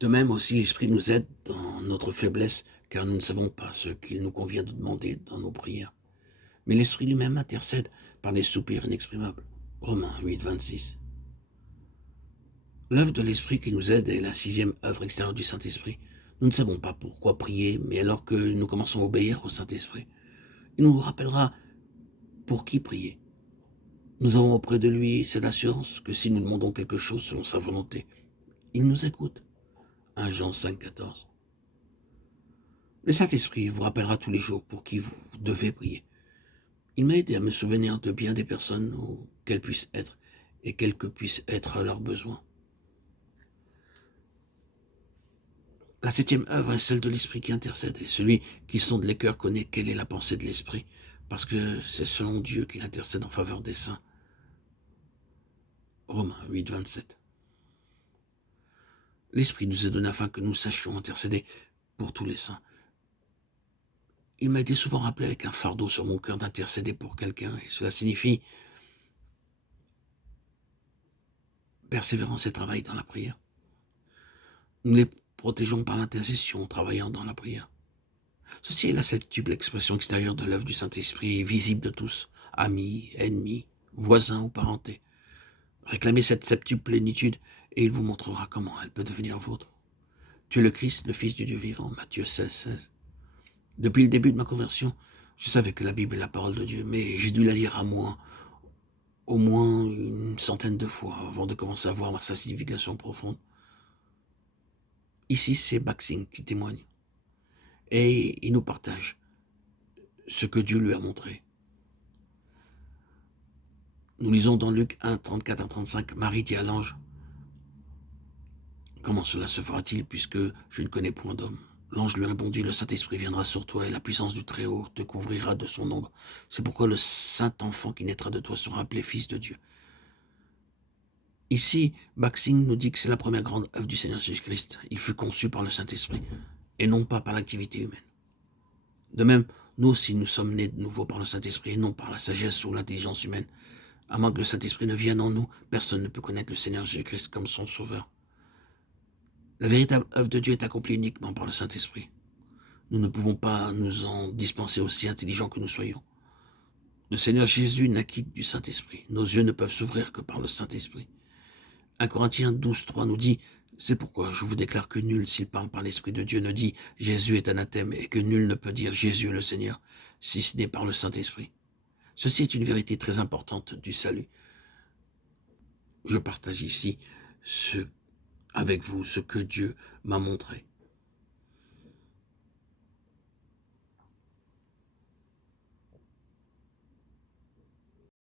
De même aussi, l'Esprit nous aide dans notre faiblesse, car nous ne savons pas ce qu'il nous convient de demander dans nos prières. Mais l'Esprit lui-même intercède par des soupirs inexprimables. Romains 8, 26. L'œuvre de l'Esprit qui nous aide est la sixième œuvre extérieure du Saint-Esprit. Nous ne savons pas pourquoi prier, mais alors que nous commençons à obéir au Saint-Esprit, il nous rappellera pour qui prier. Nous avons auprès de lui cette assurance que si nous demandons quelque chose selon sa volonté, il nous écoute. 1 Jean 5, 14. Le Saint-Esprit vous rappellera tous les jours pour qui vous devez prier. Il m'a aidé à me souvenir de bien des personnes où qu'elles puissent être et quels que puissent être leurs besoins. La septième œuvre est celle de l'Esprit qui intercède, et celui qui sonde les cœurs connaît quelle est la pensée de l'Esprit, parce que c'est selon Dieu qu'il intercède en faveur des saints. Romains 8, 27. L'Esprit nous est donné afin que nous sachions intercéder pour tous les saints. Il m'a été souvent rappelé avec un fardeau sur mon cœur d'intercéder pour quelqu'un, et cela signifie persévérance et travail dans la prière. Nous les protégeons par l'intercession, travaillant dans la prière. Ceci est la septuple expression extérieure de l'œuvre du Saint-Esprit, visible de tous, amis, ennemis, voisins ou parentés. Réclamez cette septuple plénitude, et il vous montrera comment elle peut devenir vôtre. Tu es le Christ, le Fils du Dieu vivant, Matthieu 16, 16. Depuis le début de ma conversion, je savais que la Bible est la parole de Dieu, mais j'ai dû la lire au moins une centaine de fois avant de commencer à voir sa signification profonde. Ici, c'est Baxing qui témoigne. Et il nous partage ce que Dieu lui a montré. Nous lisons dans Luc 1, 34 à 35, Marie dit à l'ange, « Comment cela se fera-t-il puisque je ne connais point d'homme ?» L'ange lui répondit, « Le Saint-Esprit viendra sur toi et la puissance du Très-Haut te couvrira de son ombre. C'est pourquoi le saint enfant qui naîtra de toi sera appelé Fils de Dieu. » Ici, Baxing nous dit que c'est la première grande œuvre du Seigneur Jésus-Christ. Il fut conçu par le Saint-Esprit et non pas par l'activité humaine. De même, nous aussi, nous sommes nés de nouveau par le Saint-Esprit et non par la sagesse ou l'intelligence humaine. À moins que le Saint-Esprit ne vienne en nous, personne ne peut connaître le Seigneur Jésus-Christ comme son Sauveur. La véritable œuvre de Dieu est accomplie uniquement par le Saint-Esprit. Nous ne pouvons pas nous en dispenser aussi intelligents que nous soyons. Le Seigneur Jésus naquit du Saint-Esprit. Nos yeux ne peuvent s'ouvrir que par le Saint-Esprit. 1 Corinthiens 12, 3 nous dit « C'est pourquoi je vous déclare que nul, s'il parle par l'Esprit de Dieu, ne dit « Jésus est anathème » et que nul ne peut dire « Jésus est le Seigneur » si ce n'est par le Saint-Esprit. Ceci est une vérité très importante du salut. Je partage ici avec vous ce que Dieu m'a montré.